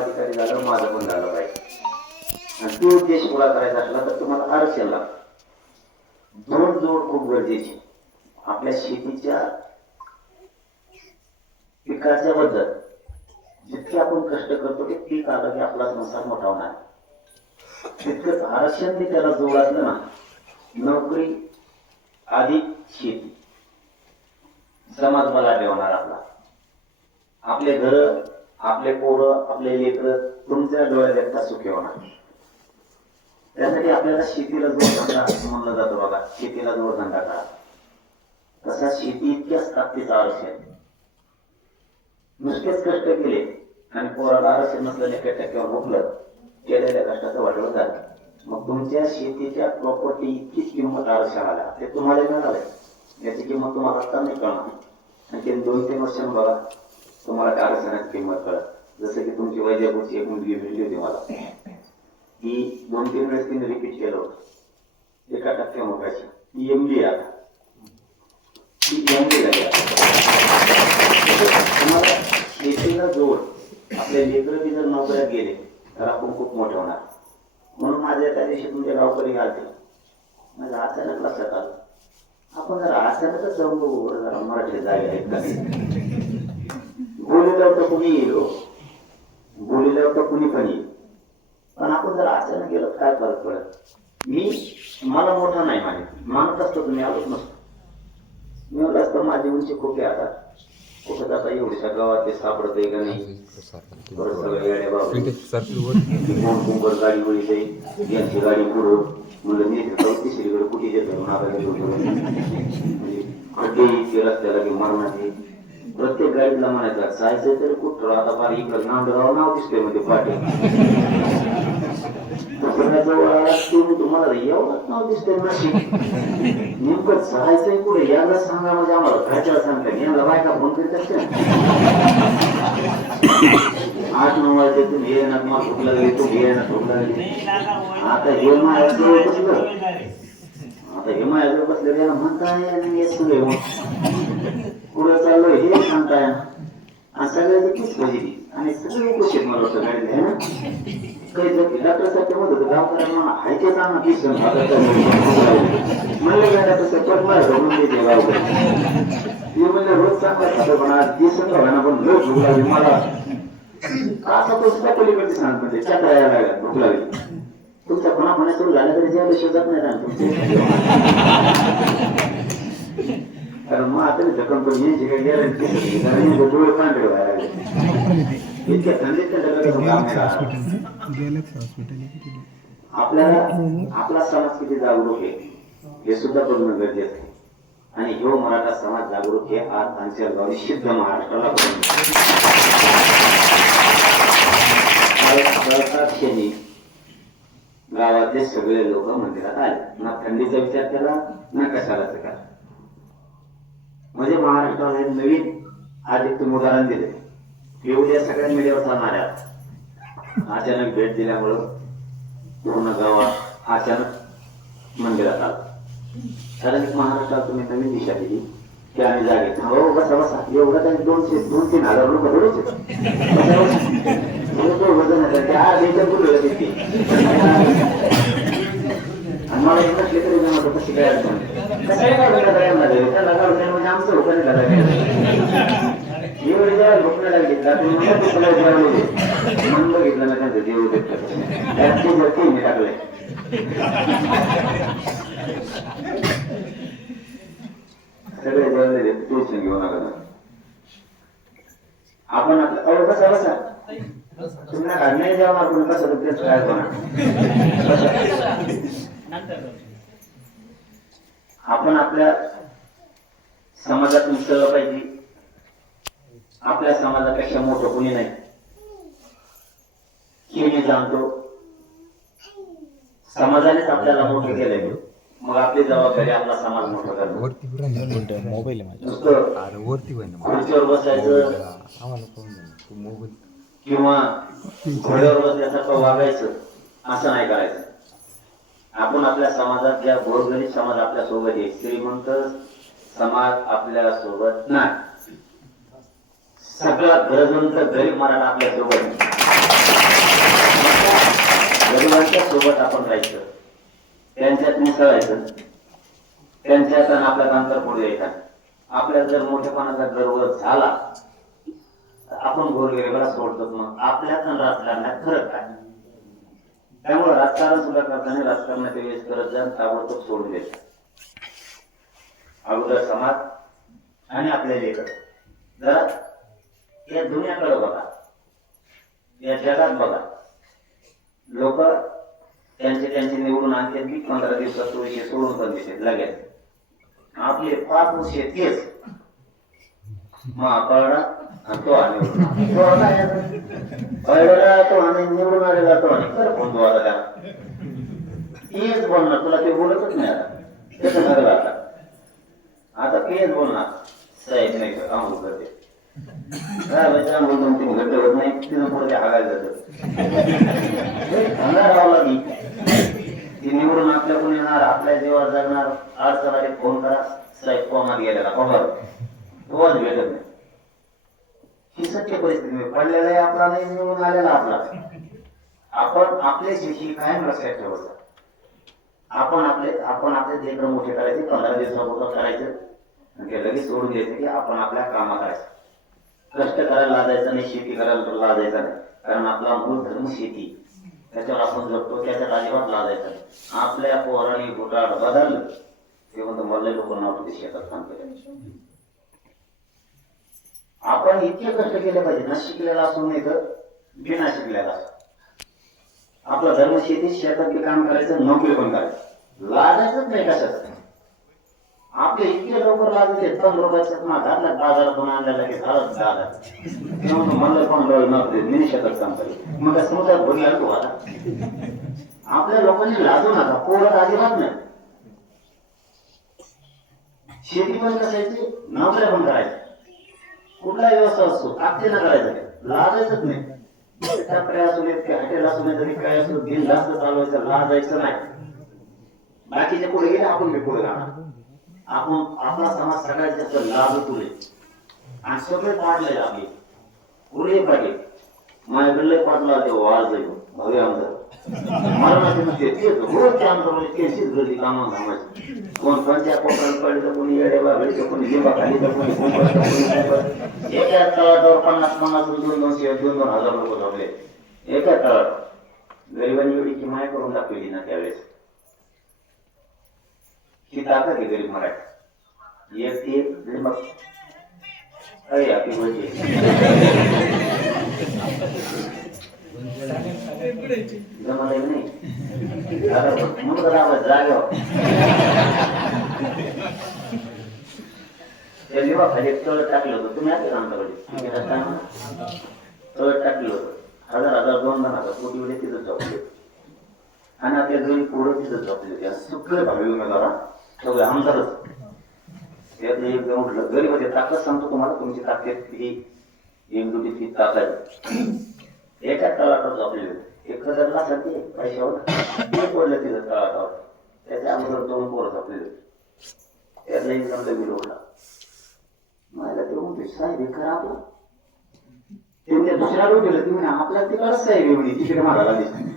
अधिकारी झालं, माझं पण झालं पाहिजे. आणि तो उद्देश पुरा करायचा असला तर तुम्हाला आरक्षण लागतं. दोन जोड खूप गरजेची. आपल्या शेतीच्या पिकाच्या बद्दल जितके आपण कष्ट करतो ते पीक आलं की आपला संसार मोठा होणार. तितकंच आरक्षण बी त्याला जोड असलं ना, नोकरी अधिक शेती, समाज बलाढ्य होणार आपला. आपले घर, आपले पोरं, आपले लेकरं तुमच्या डोळ्यात एकदा सुखी होणार. त्यासाठी आपल्याला शेतीला जोडधंदा म्हणलं जातं बघा, शेतीला जोडधंदा करा. तसा शेती इतक्याच ताकदीचं आरक्षण. नुसतेच कष्ट केले आणि पोराला आरक्षण नसलेल्या टक्क्यावर भोगलं, केलेल्या कष्टाचं वाटलं झालं, मग तुमच्या शेतीच्या प्रॉपर्टी इतकी किंमत आरक्षणाला ते तुम्हाला मिळालंय. याची किंमत तुम्हाला आता नाही कळणार. आणखी 2-3 वर्षांनी बघा तुम्हाला आरक्षणाची किंमत कळत. जसं की तुमची वैजापूरची एक मुलगी भेटली होती मला, ती 2-3 वेळेस तिने रिपीट केलं होतं. 1% मोठ्याची ती एमडी आता, ती एमडी झाली. तुम्हाला शेतीला जोड. आपल्या लेकरं जर नोकऱ्यात गेले तर आपण खूप मोठे होणार. म्हणून माझ्या त्या दिवशी तुमच्या गावकरी घालते, माझं अचानक लक्षात आलं, आपण जर अचानकच जरा मराठी जागे आहेत का, बोलीला तर कुणी येईल, बोलीला तर कुणी पण येईल, पण आपण जर अचानक गेलो काय फरक पडत. मला मोठा नाही मानत असतो तुम्ही, आलोच नसतो. मी म्हणलं असतं माझी उंची खूप आहे, आता कुठं आता एवढ्या गावात ते सापडत आहे का नाही, परत सगळं येड्या बाबा कुंकर गाडी वळी जाईल, यांची गाडी पुढं म्हणलं नेते तिसरीकडे कुठे येतो खड्डे इतके रस्त्याला की मरणाचे. प्रत्येक गाडीला म्हणायचं जायचं तरी कुठं, आता फार इकडं नांदगाव नाव दिसतंय म्हणजे पाठी तुम्हाला एवढंच नाव दिसतंय नाशिक. नेमकं जायचंय पुढे याला सांगा म्हणजे आम्हाला घरच्याला सांगता यांना बायका फोन करीत असते 8-9 वाजता तुम्ही ये ना, तुम्हाला भूक लागली तू घे ना, भूक लागली. आता हे माझ्याजवळ बसलं, आता हे माझ्याजवळ बसलं त्याला म्हणताय येतो पुढे चाललो हे सांगताय आणि सगळ्याची तीच फजिती आणि सगळे उपस्थित मला होतं गाडीला आहे ना. काही डॉक्टर साहेब म्हणत होते गावकऱ्यांना हायचे चांगला पीस म्हणलं काय डॉक्टर साहेब पटणार म्हणून देते गावकडे. ते म्हणलं रोज चांगला खातो पण आज दिसून ना पण रोज भूक लागली मला. असा तो सुद्धा पलीकडे सांगत म्हणजे चक्र यायला लागला, भूक लागली. तुमच्या कोणा म्हणा सुरू झाल्या तरी जेवढे शोधत नाही ना तुमचे, कारण मग आता ढकल पण यांची काही गॅरंटी नाही, डोळे पांढरे व्हायला लागले इतक्या थंडीत. आपल्याला आपला समाज किती जागरूक आहे हे सुद्धा बघणं गरजेचं आहे. आणि ह्यो मराठा समाज जागरूक आहे आज अंचलगाव सिद्ध महाराष्ट्राला गावातले सगळे लोक मंदिरात आले. ना थंडीचा विचार केला ना कशालाच केला. म्हणजे महाराष्ट्राला नवीन आज एक तुम्ही उदाहरण दिले. एवढ्या सगळ्या मीडियावर चालणाऱ्या अचानक भेट दिल्यामुळं पूर्ण गावात अचानक मंदिरात आलं. कारण महाराष्ट्रात तुम्ही नवीन दिशा दिली की आम्ही जागे हो बसा बसा. एवढं त्यांनी 200-3 हजार रुपये भरायचे वजन आणि मला एक म्हटले तरी जमत कशी काय अडचण कशाला त्याला गाडून म्हणजे आमचं लोकांनी एवढी जेव्हा लोकांना लागली मन बघितलं ना त्यांचं देव त्याची जर मी टाकलंय. सगळे जेवले ट्युशन घेऊन आला आपण आपलं बसा बसा तुम्हाला नाही जेवण आपण कसं काय होणार. आपण आपल्या समाजात मिसळलं पाहिजे. आपल्या समाजापेक्षा मोठं कुणी नाही हे मी जाणतो. समाजानेच आपल्याला मोठं केलंय, मग आपली जबाबदारी आपला समाज मोठा करणं. खुर्चीवर बसायचं किंवा घोड्यावर बसल्यासारखं वागायचं असं नाही करायचं. आपण आपल्या समाजात ज्या गोरगरीब समाज आपल्या सोबत आहे, श्रीमंत समाज आपल्या सोबत नाही. सगळा गरजवंत गरीब मराठा आपल्या सोबत त्यांच्या सोबत आपण राहायचं, त्यांच्यात मिसळायचं, त्यांच्यात आणि आपल्यात अंतर पुढे यायचं. आपल्याला जर मोठेपणाचा गर्व झाला आपण गोरगरिबाला सोडतो, मग आपल्यात आणि राजकारणात फरक काय? त्यामुळे राजकारण सुद्धा करताना राजकारणाच्या वेळेस करत जा, ताबडतोब सोडून द्यायचं. अगोदर समाज आणि आपले लेकर जरा या दुनियाकडे बघा, या जगात बघा. लोक त्यांचे निवडून आणते 15 दिवसात तो विषय सोडून पण देते लगेच. आपले 5 वर्ष तेच महापौरा तो निवडून आलेला तो आणि कर फोन तो आता तेच बोलणार, तुला ते बोलतच नाही आता त्याचं ठरलं. आता तेच बोलणार, साहेब नाही का काम करते घट्ट होत नाही, तिथं पुढे हागायला राहावं लागेल. ती निवडून आपल्याकडून येणार, आपल्या जीवावर जगणार. अडचण फोन करा, साहेब कोमात गेलेला खबर तोच भेटत नाही. ही सत्य परिस्थिती पडलेला आहे आपला, नाही निवडून आलेला आपला. आपण आपले शिशी कायम लक्षात ठेवायचं. आपण आपले लेकर मोठे करायचे, 15 दिवसापूर्वी करायचं आणि ते लगेच सोडून द्यायचं की आपण आपल्या कामात करायचं. कष्ट करायला लाजायचं नाही, शेती करायला लाजायचं नाही, कारण आपला मूळ धर्म शेती, त्याच्यावर आपण जगतो, त्याच्यात अजिबात लाजायचं नाही. आपल्या पोरांनी घोटाळ बदललं ते म्हणतो मला लोक नाव ते शेतात काम केलं. आपण इतके कष्ट केले पाहिजे ना, शिकलेला असून नाही तर बिना शिकलेला असो. आपला धर्म शेती, शेतात काम करायचं, नोकरी पण करायचं, लाजायचंच नाही कशाच. आपले इतके लवकर लागले 15 रुपयाच्या घातला बाजारातून आणलेला की झालं दादा म्हणलं पण नव्हते मी शेतात काम करेल, मग समुद्रात भरला तो. आता आपल्या लोकांनी लाजू नका, पोरत अजिबात नाही. शेती पण करायची, नोकऱ्या पण करायच्या, कुठलाही व्यवसाय असतो ताकदीनं करायचं, लाजायचंच नाही. टपऱ्या असू देत की हॉटेल असू नये तरी काय असू, दिन जास्त चालवायचं, लाजायचं नाही. बाकीचे पुढे गेले, आपण बी पुढे जाणार. आपण आपला समाज सगळ्यात जास्त लाभ तुले आणि सगळे पाडले आपले पुरे पाडले. माझ्याकडले पाडला ते वाळ जाईल भव्य आमचं मरणाचे नसते तेच रोज ते आमचं म्हणजे केशीच गर्दी कामाला थांबायची. कोण पंचायत कोपऱ्याला पडली तर कोणी येडेबा घडी तर कोणी लिंबा खाली तर कोणी कुंभर तर कोणी एका तळावर 50-50 2,000 लोक जमले एका तळावर. गरिबांनी एवढी किमाय करून दाखवली ना त्यावेळेस. ही ताकद आहे गरीब मराठी. एक ती लिंबा अरे आपली म्हणजे जमाला नाही म्हणून जागेवर त्या लिंबा खाली तळ टाकलं होतं. तुम्ही आले आमच्याकडे तळ टाकलं होतं. 1000 2,000 कोटी वेळे तिथं झोपले आणि आपल्या घरी पोरं तिथं झोपले. सगळे भावी उमेदवार सगळे आमदारच. त्यातलं एक म्हटलं गरीबाची ताकद सांगतो तुम्हाला, तुमची ताकद ही एकजुटीची ताकद. एका तळाटावर झोपले एक धरला साठी पैशावर ते पडलं तिथं तळाटावर. त्याच्या अगोदर 2 पोरं झोपले. त्यातला एक जण लगेच उठला. मला ते म्हणतो साहेब करा आपला. त्यांच्या दुसऱ्या उठलं ती म्हणे आपला तिकडं साहेब म्हणे तिकडे मारायला दिसतो.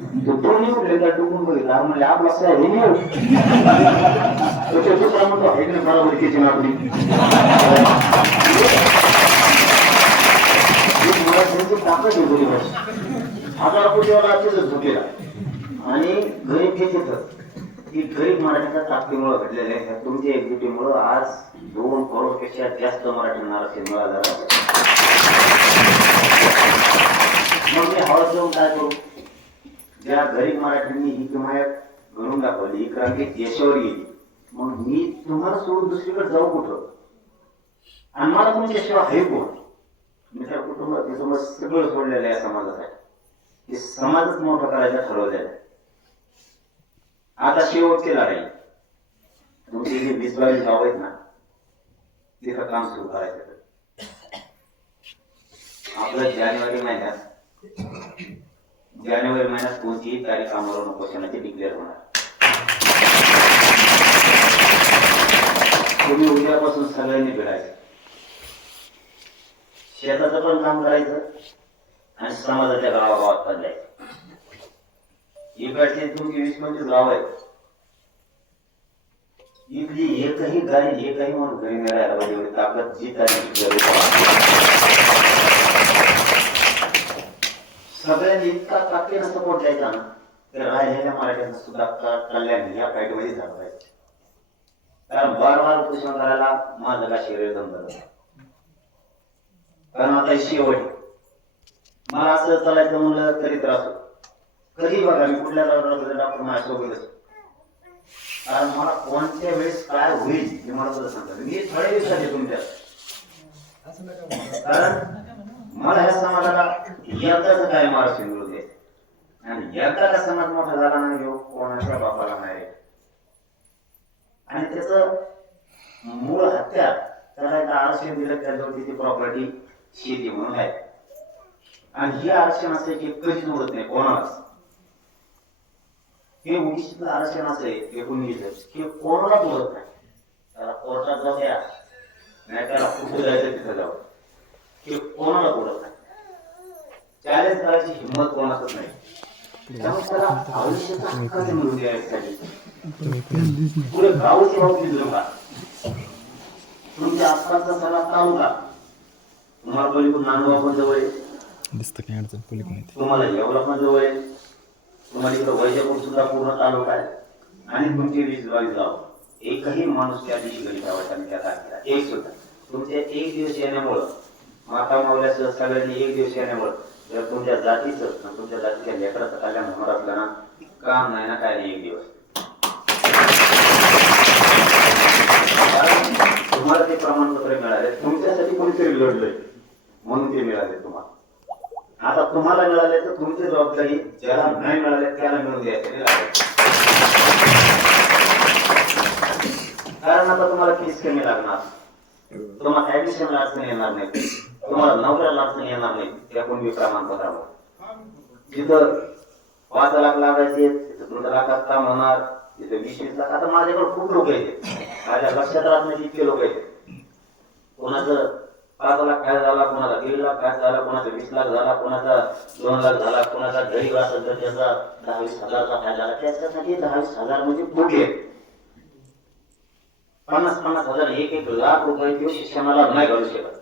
दोन्ही उठले त्या डुकून बघितला म्हणले आपला साहेब हे नाही. दुसरा म्हणतो ऐकणे बरोबर त्याची आपली ताकद आहे गरीबाची. 1000 कोटीवाला तिथं झोपलेला आणि गरीब घेतच. ती गरीब मराठीच्या ताकदीमुळे घडलेल्या आहे. तुमच्या एकजुटीमुळे आज 2 करोडपेक्षा जास्त मराठ्यांना आरक्षण मिळालं. मग मी हवा देऊन काय करू? ज्या गरीब मराठ्यांनी ही किमायत घडून दाखवली, ही क्रांती देशावर गेली, मग मी तुम्हाला सोडून दुसरीकडे जाऊ कुठं? आणि मला तुमच्याशिवाय आहे कोण? मी त्या कुटुंबात सगळं सोडलेलं आहे समाजासाठी. समाजच मोठा करायचा ठरवलेला आहे. आता शेवटची लढाई तुमची जी 20-22 गाव आहेत ना तिथं काम सुरू करायचं. आपलं जानेवारी महिन्यात कोणतीही तारीख आमरण उपोषणाची डिक्लेअर होणार. तुम्ही उद्यापासून सगळ्यांनी भिडायचं, शेताचं पण काम करायचं आणि समाजाच्या गावागावात चाललायचं. इकडचे तुमची 20-25 गाव आहेत. इथली एकही गाडी एकही म्हणून घरी मिळायला पाहिजे एवढी ताकद जी सगळ्यांनी इतका ताकदीनं सपोर्ट द्यायचा ना तर राहिलेल्या मराठ्यांचं सुद्धा कल्याण या फाईट मध्ये झालं पाहिजे. कारण बार उपोषण करायला माझं का शरीर जमलं. कारण आता शेवट मला असं चालायचं म्हणलं तरी त्रास होतो. कधी बघा मी कुठल्या डॉक्टर माझ्यासोबतच. कारण मला कोणत्या वेळेस काय होईल हे मला सुद्धा सांगतात. मी थोड्या दिवसात येतो तुमच्या. कारण मला ह्या समाजाला एकदाच काय महाराष्ट्र मिळू दे आणि एकदा का समाज मोठा झाला नाही योग कोणाच्या बापाला नाही. आणि त्याचं मूळ हत्यार त्याला एक आरक्षण दिलं त्याजवळ तिची प्रॉपर्टी शेती म्हणून आहे. आणि हे आरक्षण असे की कधीच मोडत नाही कोणालाच. हे ओबीसीचं आरक्षण असे 19 हे कोणालाच मोडत नाही. त्याला कोर्टात जाऊ द्या नाही त्याला कुठे जायचं तिथं जाऊ हे कोणाला मोडत नाही. चॅलेंज करायची हिंमत कोणाच नाही. त्यामुळे त्याला आयुष्याचा हक्काच मिळून द्यायसाठी पुढे गावची बाबतीत लोका तुमच्या आसपासचा सगळा तालुका तुम्हाला पलीकडून नांदगाव पण जवळ आहे. तुम्हाला येवला पण जवळ आहे. तुम्हाला इकडं वैजापूर सुद्धा पूर्ण तालुका आहे. आणि तुमचे 20-22 गाव एकही माणूस त्या दिवशी घरी ठेवायचा आणि त्या तारखेला एक सुद्धा तुमच्या एक दिवस येण्यामुळं माता मावल्यासह सगळ्यांनी एक दिवस येण्यामुळं जर तुमच्या जातीचं तुमच्या जातीच्या लेकराचं कल्याण होणार असलं ना काम नाही ना काय नाही. एक दिवस तुम्हाला ते प्रमाणपत्र मिळाले तुमच्यासाठी कोणीतरी लढलंय म्हणून ते मिळाले तुम्हाला. आता तुम्हाला मिळाले तर तुमची जबाबदारी ज्याला नाही मिळाले त्याला मिळून द्यायचे. कारण आता तुम्हाला फीस कमी लागणार. तुम्हाला ऍडमिशनला अडचण येणार नाही. तुम्हाला नोकऱ्याला अडचण येणार नाही. त्या कोणी प्रमाणपत्रावर जिथं 5 लाख लागायचे तिथं 2 लाखात काम होणार. तिथे 20-20 लाख. आता माझ्याकडे खूप लोक येते. माझ्या लक्षात राहत नाही इतके लोक येते. कोणाचं 5 लाख काय झाला, कोणाचा 1.5 लाख काय झाला, कोणाचा 20 लाख झाला, कोणाचा 2 लाख झाला, कोणाचा गरीब असेल तर त्याचा 10-20 हजारचा फायदा झाला. त्याच्यासाठी 10-20 हजार म्हणजे कुठे 50-50 हजार 1-1 लाख रुपये देऊ शिक्षणाला नाही घालू शकत.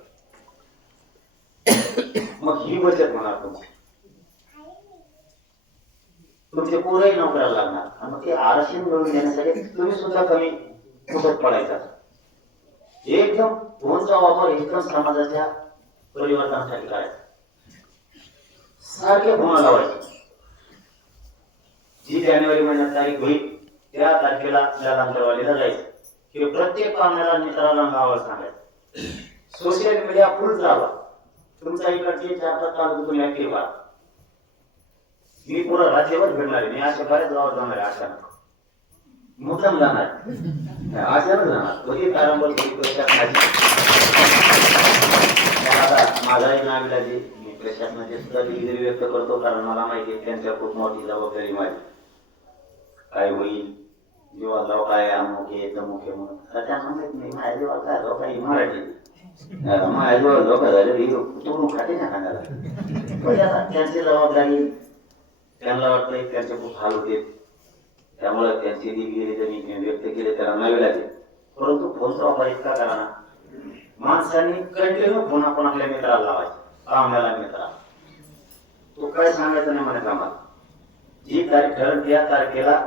मग ही बचत होणार तुमची. तुमचे पोरही नोकऱ्याला लागणार. आणि मग ते आरक्षण मिळवून देण्यासाठी तुम्ही सुद्धा कमी कुठत पडायचा. एकदम फोनचा वापर एकदम समाजाच्या परिवर्तनासाठी करायचा. सारखे फोन लावायचे. जी जानेवारी महिन्यात तारीख होईल त्या तारखेला आपल्याला अंतरवालीला जायचं. की प्रत्येक पाहुण्याला मित्राला गावाला सांगायचं. सोशल मीडिया फुल चालवा. तुमच्या इकडचे 4-5 तालुके तुम्ही ऍक्टिव्ह व्हा. मी पुढे राज्यभर फिरणार आहे. मी अशा बऱ्याच गावात जाणार आहे. अचानक मुद्दाम जाणार अचानक जाणार. कधी तारांबळ कधी प्रशासनाची माझाही नाविलाजी मी प्रशासनाची सुद्धा दिलगिरी व्यक्त करतो. कारण मला माहिती आहे त्यांच्या खूप मोठी जबाबदारी माझी. काय होईल जेव्हा जाऊ काय अमुक आहे तमुक आहे म्हणून त्यांना माहित नाही. माझ्या जेव्हा काय जाऊ काही मराठी माझ्या जेव्हा लोक झाले तोडून खाते ना खाण्याला. त्यांची जबाबदारी त्यांना वाटतं त्यांचे खूप हाल होते. त्यामुळे त्यांची दिलगिरी त्यांनी व्यक्त केले त्याला नवे लागेल. परंतु फोनचा वापर इतका करा ना माणसांनी कंटिन्यू फोन आपण आपल्या मित्राला लावायचा. पाहुण्याला मित्राला तो काय सांगायचं नाही म्हणत आम्हाला. जी तारीख ठरल त्या तारखेला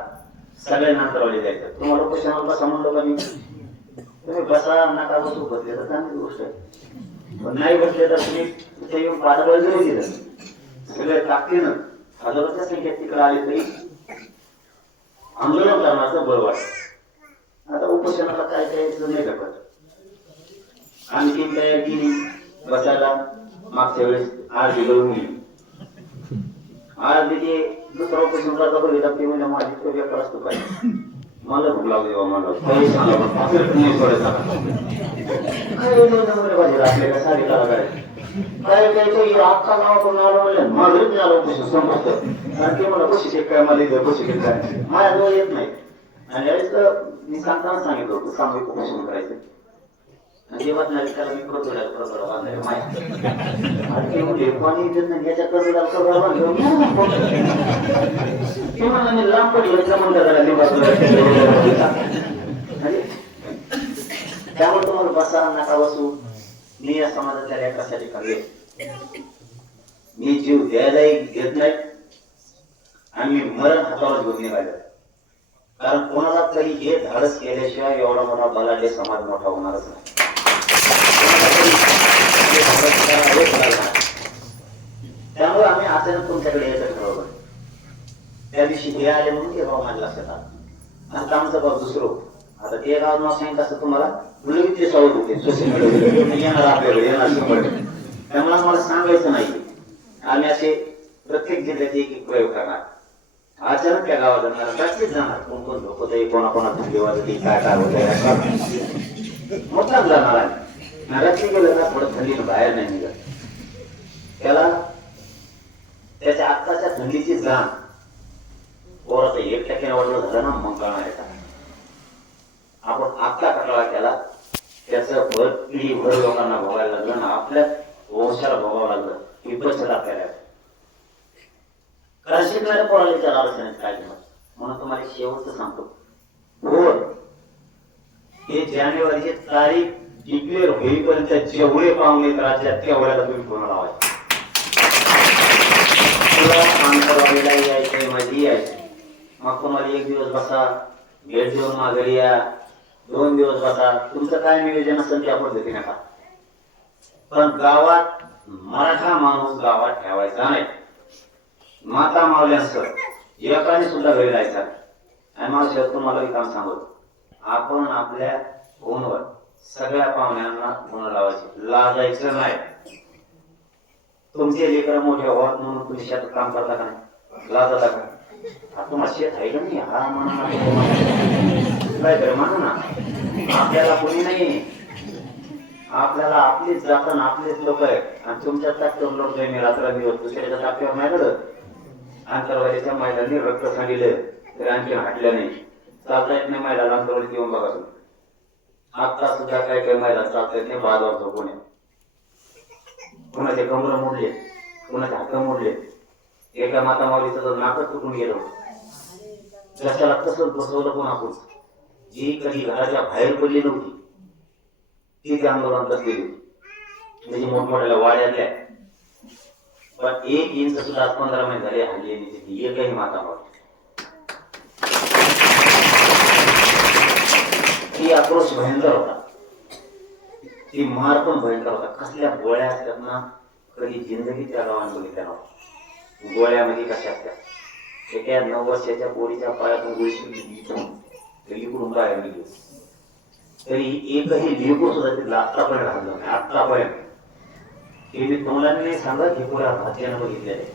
सगळ्यांना अंतरवली जायचं. तुम्हाला उपोषणाला बसा म्हणलं का मी तुम्ही बसा नका बसू बसले तर चांगली गोष्ट आहे. पण नाही बसले तर तुम्ही तिथे येऊन पाठबळ जरी दिलं सगळे ताकदीनं हजारोच्या संख्येत तिकडे आले तरी आंदोलन करण्याचं बळ वाटत. आता उपोषणाला काय करायचं नाही शकत. आणखी तयार केली बसायला मागच्या वेळेस आज बिघडून गेली. आज तिथे दुसरा उपोषण करता बघितला ते म्हणजे माझी तो व्यापार असतो पाहिजे. मला भूक लागली बाबा मला पैसे नाही सोडायचा काय का साडी करा करायचं काय काय अख्खा नाव करून आलो म्हणलं माझं मी आलो उपोषण संपत. कारण ते मला बशी काय मला इथं बशी काय माझ्याजवळ येत नाही. आणि यावेळेस मी सांगताना सांगितलं होतं सामूहिक उपोषण करायचं. अजिबात नाही त्याला मी करतो बांधायला माहिती म्हणजे पाणी याच्या करतो लांब पडलं त्यामुळे तुम्हाला बसा नका बसू. मी या समाजाच्या लेकरासाठी खाल्ले. मी जीव द्यायलाही घेत नाही आणि मी मरण हातावर घेऊन निघालो. कारण कोणाला तरी हे धाडस केल्याशिवाय एवढा मोठा बलाढ्य समाज मोठा होणारच नाही. त्यामुळे आम्ही अचानक तुमच्याकडे यायचं ठरवलं. त्या दिवशी हे आले म्हणून ते भाव माझ्या लक्षात आलं. आता आमचं भाव दुसरं. आता ते गाव नाव सांगितलं असतं तुम्हाला लगेच ते सावध होते सोशल मीडियावर येणार आपल्याकडे येणार. त्यामुळे मला सांगायचं नाही. आम्ही असे प्रत्येक जिल्ह्यात एक एक प्रयोग करणार. अचानक त्या गावात जाणार रात्रीच जाणार. कोण कोण झोपत आहे कोणाकोणा थंडी वाजली काय काय होत आहे मोठाच जाणार आहे. रात्री गेलं ना थोडं थंडीनं बाहेर नाही निघत. त्याला त्याच्या आत्ताच्या थंडीची जाण पोराचं 1% वाढलं झालं ना मग कळणार येतात. आपण आत्ता कटाळा केला त्याचं भर पिढी भर लोकांना भोगायला लागलं ना आपल्या वंशाला भोगावं लागलं ही पश्चाताप आपल्याला. कारण शिकणाऱ्या पोराला विचार आलोचना काय केलं म्हणून तुम्हाला शेवटचं सांगतो. हो हे जानेवारीची तारीख डिक्लेअर होईपर्यंत जेवढे पाहुणे राज्यात तेवढ्याला तुम्ही फोन लावायचे. तुला आंतरवाडीला यायचंय माझी यायची मग तुम्हाला 1 दिवस बसा भेट देऊन माघारी या 2 दिवस बसा. तुमचं काय नियोजन असेल त्या पद्धतीने का. पण गावात मराठा माणूस गावात ठेवायचा नाही. माता मावल्यांसह एकाने सुद्धा घरी जायचा. आणि मला तुम्हाला काम सांगतो. आपण आपल्या फोनवर सगळ्या पाहुण्यांना फोन लावायचे. लाजायचं नाही. तुमचे लेकर मोठे व्हावं म्हणून तुम्ही शेतात काम करता का नाही लाजता का. तुम्हाला शेत आहे का नाही हा म्हणा काय तर म्हणा ना. आपल्याला कोणी नाही. आपल्याला आपलीच जातं आपलेच लोक आहे. आणि तुमच्या टाक्यावर लोक मी रात्र दिवस दुसऱ्याच्या टाक्यावर नाही घडत. आंतरवाडीच्या महिलांनी रक्त सांगितलं तरी आणखी हटल्या नाही. चालता येत नाही महिलाला आंतरवाडीत येऊन बघा तुम्ही. आता सुद्धा काय काय महिला चालता येत नाही बाजावर झोपून. कुणाचे कमर मोडले कुणाचे हात मोडले. एका माता माऊलीचं तर नाकच तुटून गेलं. जशाला तसंच बसवलं पण आपण. जी कधी घराच्या बाहेर पडली नव्हती ती ते आंदोलन बसलेली म्हणजे मोठमोठ्याला वाड्यातल्या. पण 1 इंच सुद्धा 15 महिने झाले हल्ली एकही माता माऊली. ती आक्रोश भयंकर होता. ती मार पण भयंकर होता. कसल्या गोळ्या असतात ना कधी जिंदगी त्या गावाने बघितल्या नव्हत्या. गोळ्यामध्ये कशा असतात. एका 9 वर्षाच्या पोरीच्या पायातून गोळी लिकडून बाहेर निघली तरी एकही लिकूड सुद्धा तिथला आत्तापर्यंत राहिलं नाही. आत्तापर्यंत हे मी तोंडाने नाही सांगत. हे पुऱ्या भाग्यानं बघितलेले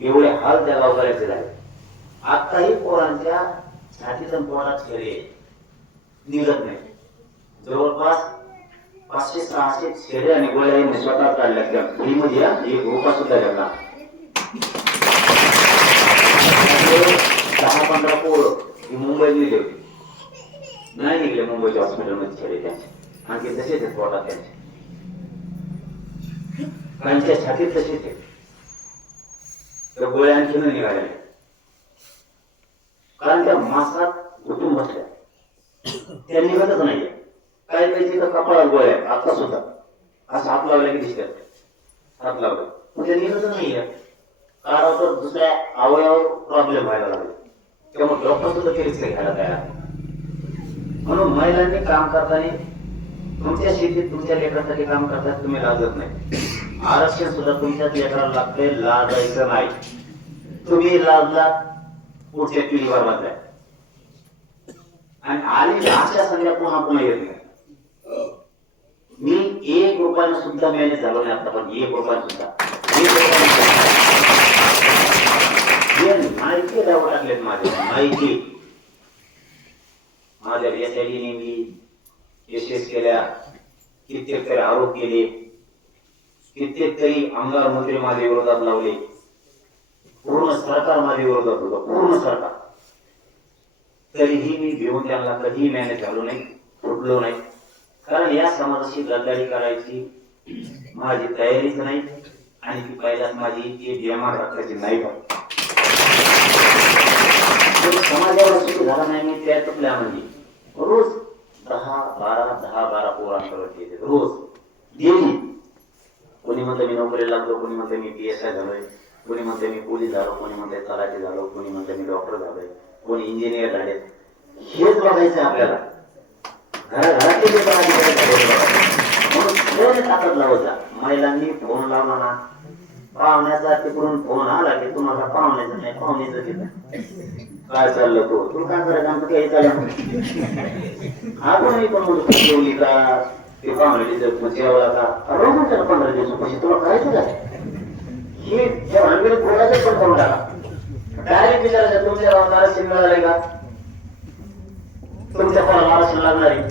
एवढे हाल त्या गावकऱ्याचे झाले. आत्ताही पोरांच्या छातीतून पोरात खेळे निघत नाही. जवळपास 500-600 शेरे आणि गोळ्या यांनी स्वतः काढल्या. त्या पुरीमध्ये एक रोपा सुद्धा लागला. 10-15 पोरं ही मुंबईत निघले होते. नाही निघले मुंबईच्या हॉस्पिटलमध्ये खेळे त्यांचे. आणखी तसेच आहेत पोटात त्यांच्या छातीत तसेच आहेत. तर गोळ्या आणखी न निघाल्या कारण त्या मासात घुटून बसल्या. त्या निघतच नाहीये. काही काही तर कपाळात गोळ्या आता सुद्धा असं हात लावल्या की दिसतात. हात लावलं पण ते निघतच नाहीये. कारण तर दुसऱ्या अवयवावर प्रॉब्लेम व्हायला लागले. त्यामुळे डॉक्टर सुद्धा चिकित्सा घ्यायला तयार. म्हणून महिलांनी काम करताना तुमच्या शेतीत तुमच्या लेकरांसाठी काम करताना तुम्ही लाजत नाही. आरक्षण सुद्धा तुमच्याच लेकराला लागते. लाजायचं नाही. तुम्ही लाजला पुढच्या पिढीवर वाजलाय आणि आलेली आशा संध्या पुन्हा पुन्हा येत नाही. मी 1 रुपयानं सुद्धा मॅनेज झालो नाही आता. पण 1 रुपयानं सुद्धा माहिती द्यावं टाकलेत माहिती माझ्या यासाठी मी यशस्वी केल्या. कित्येक तरी आरोप केले. कित्येक तरी आमदार मंत्री माझ्या विरोधात लावले. पूर्ण सरकार माझ्या विरोधात होतं. पूर्ण सरकार. तरीही मी घेऊन त्यांना कधीही मॅनेज झालो नाही. फुटलो नाही. कारण या समाजाशी गद्दारी करायची माझी तयारीच नाही आणि ती पहिल्याच माझी एक बेमार रक्ताची नाही पण समाजावर सुरू झाला नाही मी त्या चुकल्या म्हणजे रोज 10-12 पोरांकडे येते रोज डेली. कोणी म्हणतं मी नोकरीला लागलो, कोणी म्हणतं मी PSI झालोय, कोणी म्हणतं मी पोलीस झालो, कोणी म्हणतं तलाठी झालो, कोणी म्हणतं मी डॉक्टर झालोय, कोणी इंजिनियर झाले. हेच बघायचं आपल्याला. घराघरातले जे पदाधिकारी झाले म्हणून फोन ताकद लावायचा. महिलांनी फोन लावला ना, पाहुण्याचा तिकडून फोन आला की तुम्हाला पाहुण्याचं नाही पाहुण्याचं घेत काय चाललं तो तुला काय करायचं आमचं काही चाललं आपण पण बोलतो जेवली का ते पाहुणे जेवला का रोज त्याला 15 दिवसापाशी तुला करायचं काय हे त्या भानगडीत बोलायचं पण करून टाका. डायरेक्ट विचारायचं तुमच्या गावात आरक्षण मिळालंय का, तुमच्या पोराला आरक्षण लागणार आहे,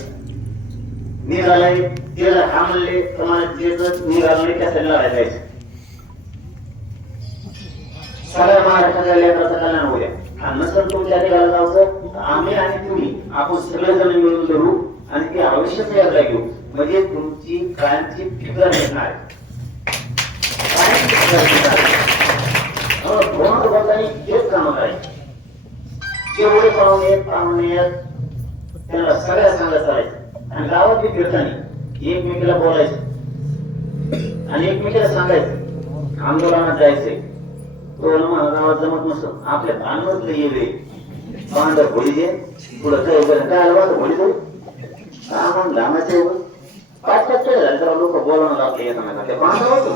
निघालंय त्याला हा म्हणले तुम्हाला जे निघालं नाही त्यासाठी लढायला जायचं. सगळ्या महाराष्ट्राच्या लेकराचं कल्याण होऊया आणि नसेल तुमच्या निघाला जायचं आम्ही आणि तुम्ही आपण सगळेजण मिळून धरू आणि ती आवश्यक यायला घेऊ म्हणजे तुमची कायमची फिकर येणार आहे. तेच काम करायचे. जेवढे पाहुणे त्यांना सगळ्या सांगत चालायचं आणि गावात फिरताना एकमेकीला बोलायचं आणि एकमेकीला सांगायचं आंदोलनात जायचंय. तो गावात जमत नसत आपल्या भानमधले येवे बांध होळी दे पुढं काय आलं होळी दे मग लांबाचे 5-5 झाले तर लोक बोलावं लागले येताना ते बांध होतो.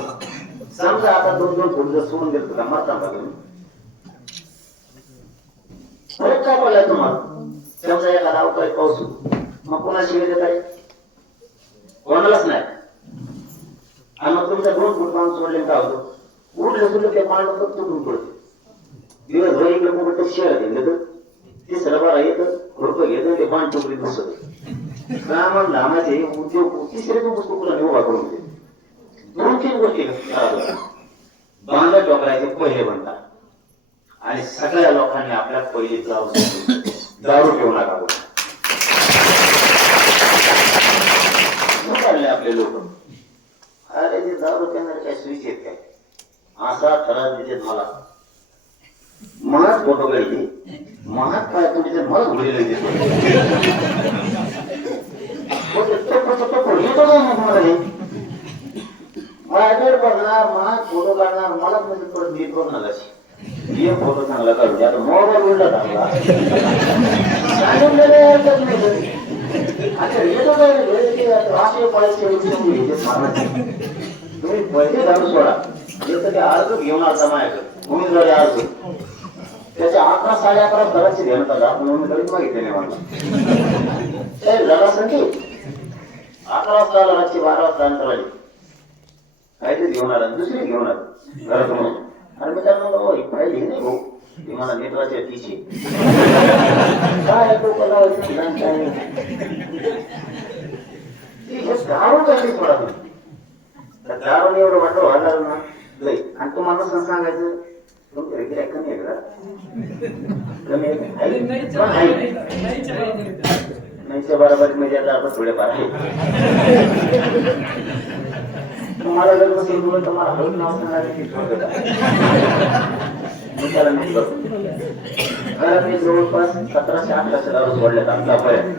समजा आता 2-2 फूट जर सोडून देत का मरता का तुम्ही फरक काय पडलाय तुम्हाला. समजा एखादा अवकाळी पाऊस मग कोणाला शिवाय देत आहे कोणालाच नाही आणि मग तुमचा 2 फूट बांध सोडले काय होतं उठलं तुला ते पाणी तुटून पडते. दिवसभर इकडे कुठं शेअर दिलं तर ते सरबारा येतं खुरपं घेतं ते पाणी टोकरीत बसत का मग लांबाचे उद्योग तिसरे पुस्तकाला उभा करून दे. 2-3 गोष्टी बांधा टोकरायचे पहिले बनतात आणि सगळ्या लोकांनी आपल्या पहिले दारू ठेवू नका काढले आपले लोक. अरे ते दारू पिणार काय स्विच येत काय असा ठराव देते मला महात फोटो काढली महात काय तुमचे मला घोडीला माझ्याकडे बघणार महात फोटो काढणार मला म्हणजे थोडं नीट बघणार अशी हे फोटो चांगला काढू आता मोबाईल उडला चांगला अच्छा येतो काय पैसे तुम्ही पैसे घालू सोडा येतं ते अर्ज घेऊन आता माझ्याकडे उमेदवारी अर्ज त्याच्या 11-11:30 घराची घेण्यात आला आपण उमेदवारी मागितली नाही मला लढासाठी 11 वाजता लढाची 12 वाजता अंतर आली काहीतरी घेऊन आला दुसरी घेऊन आला घरातून आणि मी त्यांना म्हणलं पाहिजे नाही भाऊ ती मला नेटवाची तिची काय तो कला दारू काय थोडा दारू एवढं वाटलं व्हायला ना लई आणि तुम्हाला सण सांगायचं तुमच्या गिऱ्हाईक कमी आहे का कमी आहे नाहीच्या बरोबर म्हणजे आता आपण थोडेफार आहे तुम्हाला जर बसेल बोलून तुम्हाला हळून नाव सांगायचं की मी त्याला नाही करतो कारण मी जवळपास 1700-1800 दारू सोडल्यात आतापर्यंत.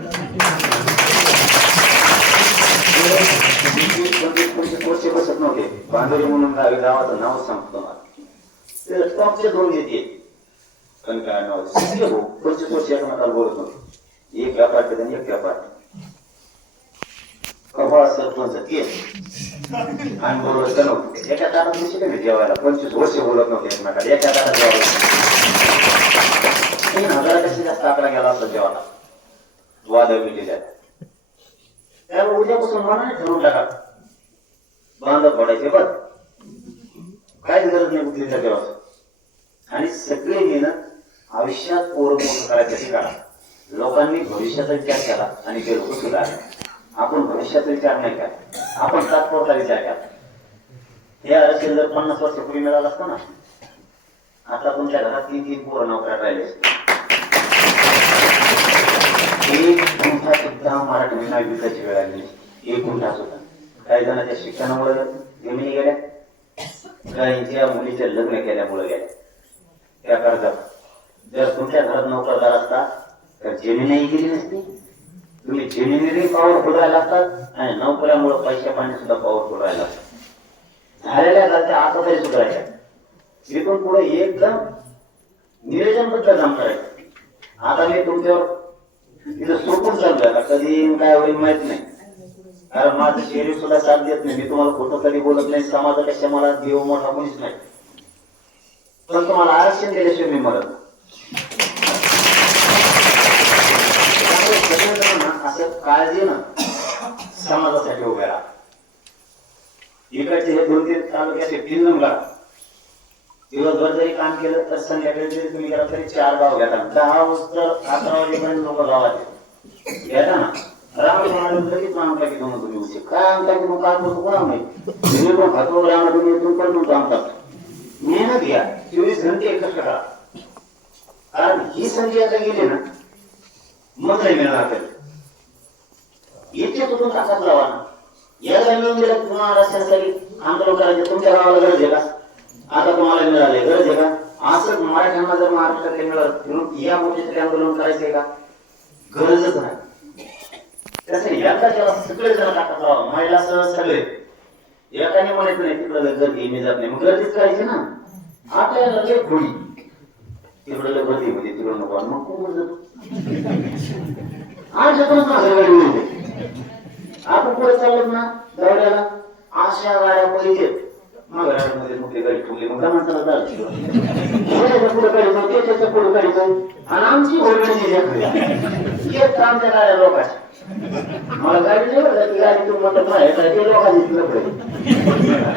वर्षे बसत नव्हते बांधवली म्हणून गावाचं नाव सांगतो तुम्हाला टॉपचे 2 येते पण काय नाव 25 वर्ष एकमेकाला बोलत नव्हते एक व्यापार आणि एक व्यापार कपाळ सरपंच केस आणि बोलत नव्हते एका ताटात दिवशी कमी जेवायला 25 वर्ष बोलत नव्हते एकमेकाला एका ताटात जेवायला 3000 कशी जास्त आकडा गेला असता जेवायला वादळ मिळेल्या त्यामुळे उद्यापासून मनाने ठरवून टाका बांधव पडायचे बघ काहीच गरज नाही कुठलीच्या देवाचं आणि सगळे मेहनत आयुष्यात पोरं मोठं करायसाठी करा. लोकांनी भविष्याचा विचार केला आणि ते लोक सुद्धा आपण भविष्याचा विचार नाही केला आपण तात्पुरता विचार केला. हे आरक्षण जर 50 वर्षापूर्वी मिळालं असतं ना आता तुमच्या घरात 3-3 पोरं नोकऱ्या राहिले असते. एक तुमचा सुद्धा मराठी महिना विकायची वेळ आली एकूण तास होता. काही जणांच्या शिक्षणामुळे जमिनी गेल्या, काहींच्या मुलीचे लग्न केल्यामुळे गेल्या. त्या कर्जात जर तुमच्या घरात नोकरदार असता तर जमिनीही गेली नसती. तुम्ही जमिनीही पॉवरफुल राहिला असतात आणि नोकऱ्यामुळे पैसे पाणी सुद्धा पॉवरफुल राहिला असतात. झालेल्या घरच्या आता तरी सुधारायच्या. इथून पुढे एकदम नियोजनबद्ध काम करायचं. आता मी तुमच्यावर तिथं सोपून चाललोय का कधी काय होईल माहित नाही, कारण माझं शरीर सुद्धा साथ देत नाही. मी तुम्हाला खोटं कधी बोलत नाही. समाजापेक्षा मला देव मोठा कोणीच नाही. पण तुम्हाला आरक्षण दिल्याशिवाय मी मरत असं काळजी ना समाजासाठी उभे राहा. इकडचे हे 2-3 तालुक्याचे 3 नंबर दिवसभर जरी काम केलं तर संध्याकाळी जरी तुम्ही गेला तरी 4 गाव घेता. 10 तर 11 वाजेपर्यंत लोक गावात घेता ना. राम लगेच मानता की तुम्ही उशीर काय आमचा की मग काय करतो कोणा नाही पण खातो रामातून येतो पण तुमचं आमचा मेहनत घ्या. 24 घंटे एकच करा, कारण ही संधी आता गेली ना मग नाही मिळणार. तरी इतके तुटून टाकत जावा ना. याला मिळून गेलं तुम्हाला आरक्षणासाठी आंदोलन करायचे. तुमच्या गावाला गरज आहे का? आता तुम्हाला मिळाले गरज आहे का? असं मराठ्यांना जर महाराष्ट्रात मिळालं या गोष्टीसाठी आंदोलन करायचंय का? गरजच नाही. तसं एकदा जेव्हा सगळे जण टाकत राहा महिला सह सगळे एकाने म्हणत नाही तिकडे गर्दी मी जात नाही, मग गर्दीच करायची ना. आता लगे खोडी तिकडे गर्दी म्हणजे तिकडे नको मग कोण जातो आज आपण पुढे चाललो ना दौऱ्याला अशा गाड्या पाहिजे. मग घरामध्ये मोठी गाडी ठेवली मग माणसाला जायचं पुढे काढायचं त्याच्या पुढे काढायचं आणि आमची ओरडण्याची एक आमच्या गाड्या लोकांच्या मला गाडी नाही बघा ती गाडी तू म्हणत नाही ते लोकांची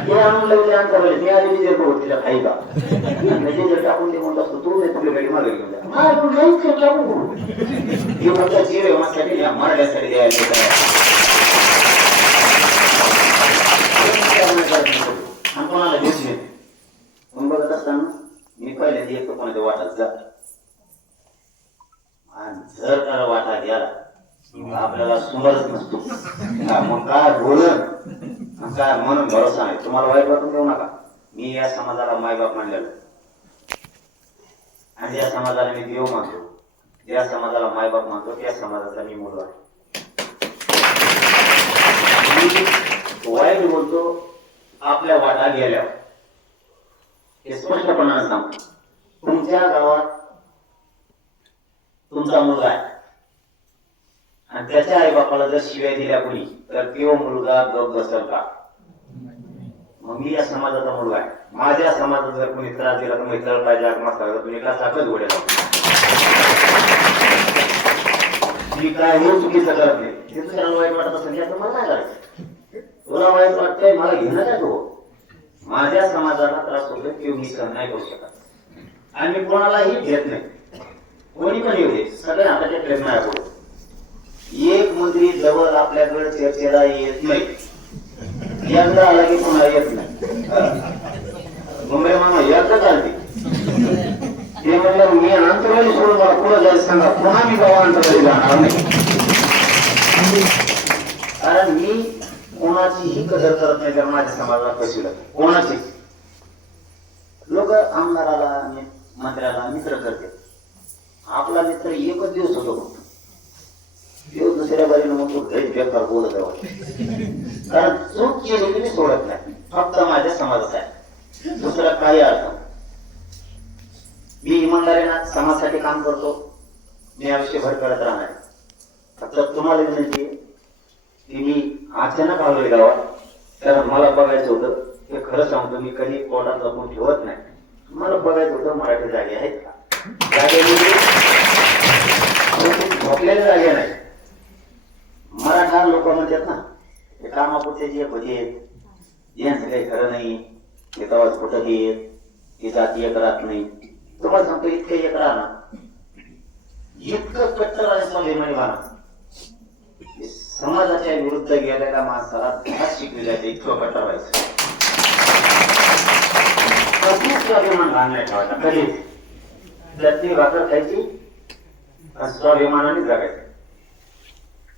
ते आणून लागले आमच्या मी आधी डिझेल बघत तिला खाई का डिझेल टाकून ते म्हणत असतो तू तुझी गाडी मागे घेऊन जा म्हणता चिरे माझ्यासाठी मराठ्यासाठी द्यायला आणि कोणाला घेत नाही. पण बघत असताना मी पहिल्यांदा येतो कोणाच्या वाटात जा आणि जर त्याला वाटा गेला आपल्याला सुंदरच नसतो. मग काय बोलून काय म्हणून भरोसा नाही. तुम्हाला वाईट वाटून देऊ नका. मी या समाजाला मायबाप मानलेलो आणि या समाजाला मी देव मानतो. ज्या समाजाला मायबाप मानतो त्या समाजाचा मी मुलगा आहे. वाईट बोलतो आपल्या वाटा गेल्यावर हे स्पष्टपणाने सांगतो. तुमच्या गावात तुमचा मुलगा आहे आणि त्याच्या आई बापाला जर शिव्या दिल्या कोणी तर तो मुलगा गप बसेल का? मग मी या समाजाचा मुलगा आहे. माझ्या समाजात जर कोणी त्रास दिला तर मी तळ पाहिजे आत्महत्या तुम्ही का साखच घोड्याला मी काय हे चुकीचं करत नाही. ते दुसऱ्याला वाईट वाटत असेल त्याचं मला काय करायचं? तुला वाईट वाटतंय मला घेणं काय तो माझ्या समाजाला त्रास होतोय ते मी सहन नाही करू शकत आणि मी कोणालाही घेत नाही. कोणी पण येऊ दे सगळे हाताचे प्रयत्न आहे पुढे. एक मंत्री जवळ आपल्याकडे चर्चेला येत नाही. एकदा आला की कोणाला येत नाही. मुंबई मामा एकदा चालते ते म्हणलं मी अंतराळी सोडून मला पुढे जायचं सांगा पुन्हा मी गावा अंतराळी जाणार नाही. कारण मी कोणाचीही कदर करत नाही. कारण माझ्या समाजाला पैसे लागते कोणाची लोक आमदाराला मंत्र्याला मित्र करते. आपला मित्र एकच दिवस होतो दिवस दुसऱ्या बाजूने म्हणतो बेकार बोलत आहे. कारण चूक केली की मी सोडत नाही. फक्त माझ्या समाजात आहे दुसरा काही अर्थ. मी इमानदारीने समाजासाठी काम करतो. मी आयुष्यभर करत राहणार. फक्त तुम्हाला विनंती की मी अचानक आलोय गावात कारण मला बघायचं होतं. हे खरं सांगतो मी कधी कोणाला जपून ठेवत नाही. मला बघायचं होतं मराठी जागे आहेत का? झोपलेल्या जागे नाही. मराठा लोक म्हणतात ना हे कामापुरते जे भजे यांचं काही खरं नाही. हे तवाच कुठं येत ही जाती एक राहत नाही. तुम्हाला सांगतो इतकं एक राहणार इतकं कट्टर आणि स्वाभिमानी राहणार. समाजाच्या विरुद्ध गेलेल्या माणसाला ध्यास शिकली जाते इतकं कट्टर व्हायचं. कधीच स्वाभिमान घाण नाही ठेवायचा कधीच. त्यातली भाकर खायची आणि स्वाभिमानाने जगायचं.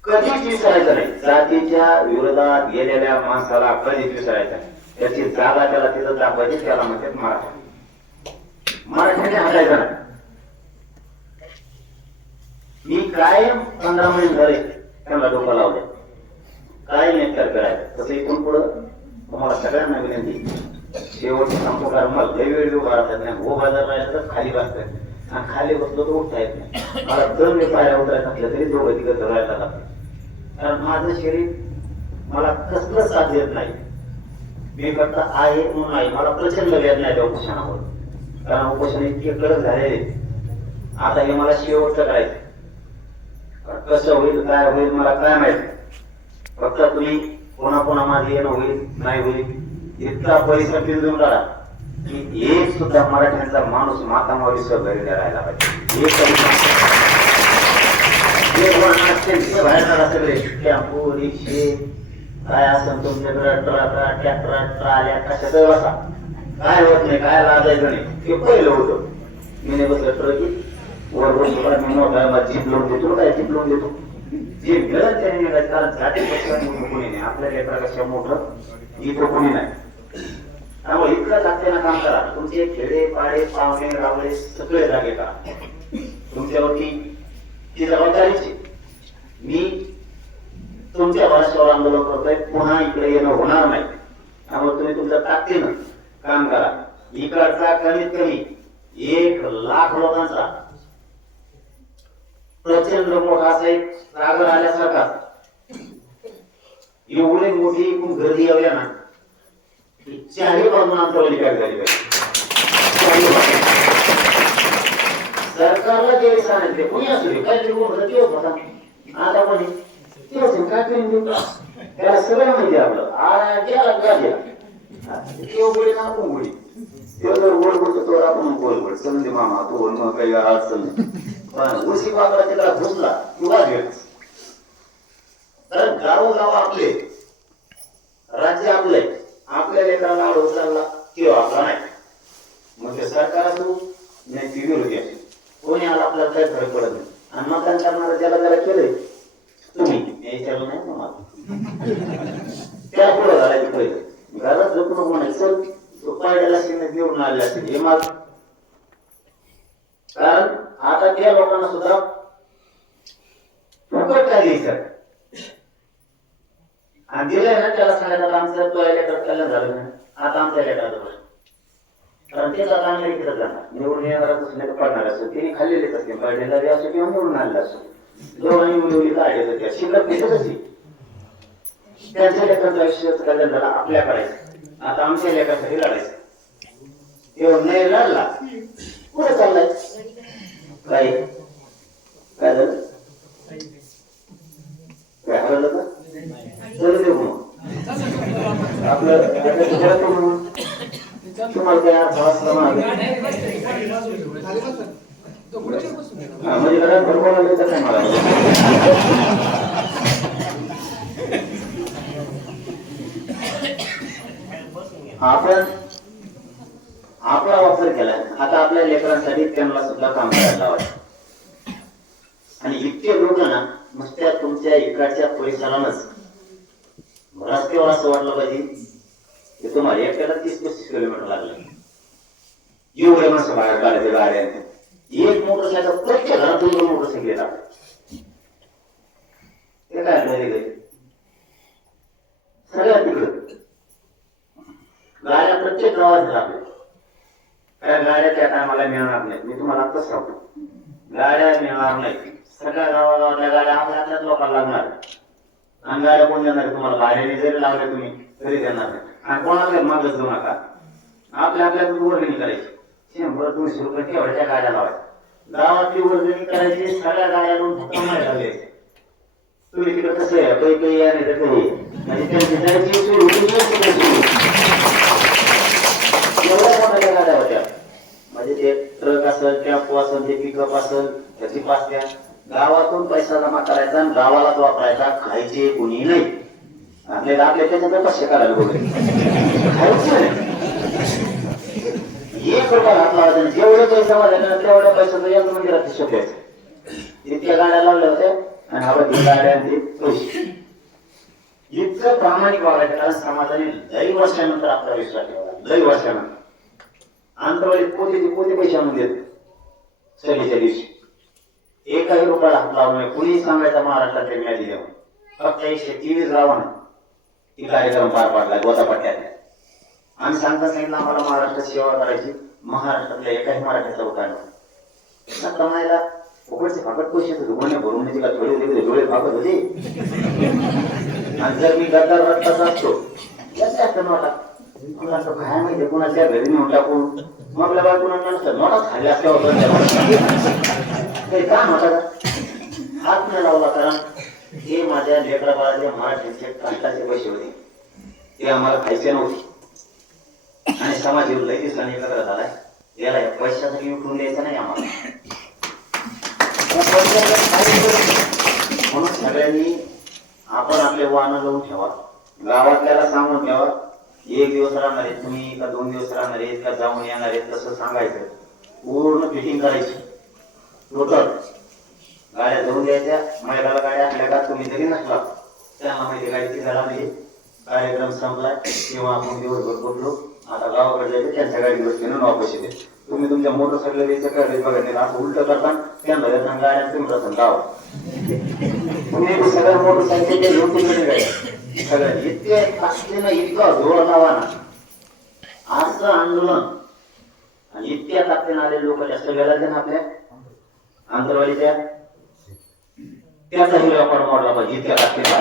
कधीच विसरायचं नाही. जातीच्या विरोधात गेलेल्या माणसाला कधीच विसरायचं नाही. त्याची जागा त्याला तिथं दाखवायची, त्याला म्हणतात मराठा. मराठ्याने हटायचं नाही. मी कायम 15 महिने झाले त्यांना डोकं लावले, काय नेटकार करायचं. तसं इथून पुढं तुम्हाला सगळ्यांना विनंती, शेवटची सांगतो कारण मला लई वेळ उभा राहतात नाही. हो बाजार राहायचं तर खाली बसतात आणि खाली बसलो तर उठता येत नाही. मला दर मी पायऱ्या उतरायचं असलं तरी दोघं तिघं धरायला लागतात. कारण माझं शरीर मला कसलं साथ देत नाही. मी फक्त आहे म्हणून आहे. मला प्रचंड वेळ नाही त्या उपोषणावर, कारण उपोषण इतके कडक झालेले. आता हे मला शेवटचं करायचं. कसं होईल काय होईल मला काय माहिती. फक्त तुम्ही कोणा माझे येणं होईल नाही होईल इतका परिसर पिंजून काढा की एक सुद्धा मराठ्यांचा माणूस मातामावली घरी राहायला पाहिजे. बाहेर सगळे टेम्पो रिक्षे काय असेल तुमच्याकडे ट्रॅक्टर ट्राल्या कशाच बसा, काय होत नाही, काय लाजायचं नाही. ते पहिलं होतं. मी बसलं ट्रकी वर मी मोठा जीप लोन देतो, काय जीप लोन देतो जे गरज त्याने कारण जातीपेक्षा कोणी नाही. आपल्या लेकरापेक्षा मोठं इथं कोणी नाही. त्यामुळे इतकं ताकदीनं काम करा. तुमचे खेडे पाडे पाहुणे रावळे सगळे जागे करा. तुमच्यावरती ती जबाबदारीची. मी तुमच्या भाषेवर आंदोलन करतोय, पुन्हा इकडे येणं होणार नाही. त्यामुळे तुम्ही तुमच्या ताकदीनं काम करा. इकडचा कमीत कमी 1 लाख लोकांचा प्रचंड मोठा असा एक सागर आल्यासारखा एवढी मोठी एकूण गर्दी यावल्या ना, चारही बाजून अंतरवली काय झाली पाहिजे. सरकारला जे सांगितले कोणी असू दे काय होता आता कोणी काय करून देऊ त्याला सगळं माहिती आपलं गेला ना गोळी तो जर गोड बोलतो तो आपण गोल बोल समजे मामा तो मग काही अडचण नाही. पण उशी बाबा तिला घुसला किंवा घेत तर गावोगाव आपले राज्य आपले आपल्या लेकराला आड उचलला किंवा आपला नाही. मग ते सरकार असू नाही ती विरोधी असेल कोणी आला आपल्याला काही फरक पडत नाही. आणि मतदान करणारा ज्याला ज्याला केलंय तुम्ही विचारलं नाही तुम्हाला त्या पुढे झाला पहिलं घरात झोप नको म्हणायचं तो पायड्याला घेऊन आलेला असेल हे माल. कारण आता त्या लोकांना सुद्धा फुकट काय द्यायचं आणि दिलंय ना त्याला सांगायचं आमचं तो लेकर कल्याण झालं नाही. आता आमच्या लेकराचं प्रश्न कारण तेच आता आम्ही इकडे जाणार निवडून येणारच असले तर पडणार असं तिने खाल्लेलेच असते पायड्याला असो किंवा निवडून आलेला असो दोघांनी मुली काढले त्या शिल्लक घेतच असते. त्यांच्या लेकराचं आयुष्याचं कल्याण झालं आपल्या करायचं. आता आमच्या लेकरासाठी लढायचं तेव्हा नाही लढला कुठे चाललाय काय काय झालं काय हरवलं का चल देऊ मग आपलं तुम्हाला काय अर्थ असला म्हणजे घरात भरपूर आले तर काय मला आपण आपला वापर केलाय. आता आपल्या लेकरांसाठी त्यांना सुद्धा काम करायला लावायचं. आणि इतके लोक ना नुसत्या तुमच्या इकडच्या परिसरानच रस्त्यावर असं वाटलं पाहिजे की तुम्हाला एकट्याला 30-35 किलोमीटर लागलं. एवढे माणसं बाहेर काढायचे गाड्या एक मोटरसायकल प्रत्येक घरात 2 मोटरसायकल येतात. ते काय सगळ्या तिकडं गाड्या प्रत्येक गावात आपल्या त्या गाड्या त्या टायमाला मिळणार नाही. मी तुम्हाला आत्ताच सांगतो गाड्या मिळणार नाही. सगळ्या गावागावातल्या गाड्या आपल्याच लोकांना लागणार आणि गाड्या कोण देणार तुम्हाला भाड्याने जरी लावले तुम्ही तरी देणार नाही. आणि कोणाला मागच देऊ नका. आपल्या वर्गणी करायची 100-200 रुपये तेवढ्या गाड्या लावायच्या. गावातली वर्गणी करायची सगळ्या गाड्यावरून फक्त महिला घ्यायचे. तुम्ही तिकडे कसं आहे काही याने तर काही म्हणजे त्यांची जायची सुरू एवढ्या मोठ्या गाड्या होत्या. म्हणजे ते ट्रक असेल टेम्पो असेल ते पिकअप असेल त्याची पाचत्या गावातून पैसा जमा करायचा आणि गावालाच वापरायचा. खायचे कोणी नाही. आपल्या त्याच्यात कसे करायला बघ खायचं नाही. 1 रुपया हात लावायचा जेवढे पैसे वाढले तेवढ्या पैशाचं एक मंदिरात हिशोब द्यायचा. इतक्या गाड्या लावल्या होत्या आणि हा ते पैसे इतकं प्रामाणिक वागायचं. कारण समाजाने लई वर्षानंतर आपला विश्वास ठेवला, लई वर्षानंतर. अंतरावली पोते पैसे आणून देत सगळीच्या दिवशी. एकाही रुपयाला हात लावून नाही. कुणी सांगायचा महाराष्ट्रात मिळाली देऊन फक्त 123 गावानं ती कार्यक्रम पार पाडला गोदापट्ट्यात. आम्ही सांगितलं आम्हाला महाराष्ट्रात सेवा करायची. महाराष्ट्रातल्या एकाही मराठीचा उठाय नव्हता. कमायला फुकटचे फाकट पैसे दुकाने भरून का थोडे वगैरे डोळे फाकत होते. आणि जर मी गद्दार रक्ताचा असतो जास्त नव्हता काय माहिती कुणाच्या घरी नेऊन टाकून मग बायकोना नसतं नोटाच खाली असल्या होतं काय नव्हता हात नाही लावला. कारण हे माझ्या लेकरा बाळाच्या मराठीचे कष्टाचे पैसे होते, ते आम्हाला खायचे नव्हते. आणि समाज येऊन लई दिवसांनी एकत्र झालाय. याला या पैशासाठी उठून द्यायचं नाही आम्हाला. म्हणून सगळ्यांनी आपण आपले वाहन लावून ठेवा. गावातल्याला सांगून ठेवा. 1 दिवस राहणार आहे तुम्ही का 2 दिवस राहणार आहेत का जाऊन येणार आहेत तसं सांगायचं. पूर्ण फिटिंग करायची. टोटल गाड्या धरून द्यायच्या. महिलाला गाड्या असल्या का तुम्ही जरी नसला त्यांना माहिती गाडीची घरा म्हणजे कार्यक्रम संपलाय किंवा आपण दिवसभर बोललो आता गावाकडे जायचं त्यांच्या गाडी बसते वापस येते. तुम्ही तुमच्या मोटरसायकल द्यायचं काय बघा असं उलट करता त्यांना गाड्या तुम्ही रसन गाव तुम्ही सगळ्या मोटरसायकल घेऊन तिकडे गाड्या सगळ्या इतके ताकदीनं इतका जोर लावा ना असं आंदोलन. आणि इतक्या ताकदीनं आलेले लोक जास्त गेला ना आपल्या आंतरवाडीच्या त्याचा ही व्यापार मोडला पाहिजे. इतक्या ताकदीनं